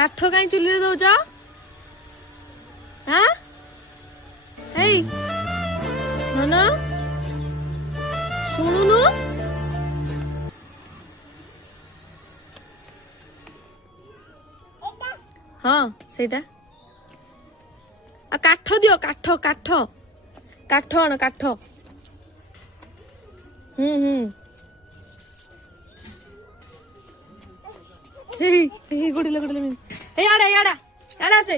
କାଠ କାଇଁ ଚୁଲିରେ ଦଉଛ? ହାଁ ଏଇ ଧନ ଶୁଣୁନୁ ହଁ ସେଇଟା କାଠ ଦିଅ କାଠ କାଠ କାଠ ଆଣ କାଠ ଗୋଡିଲେ ଗୋଡିଲେ ଏଇ ଆଡା ଆଡା ଆଡା ଆସେ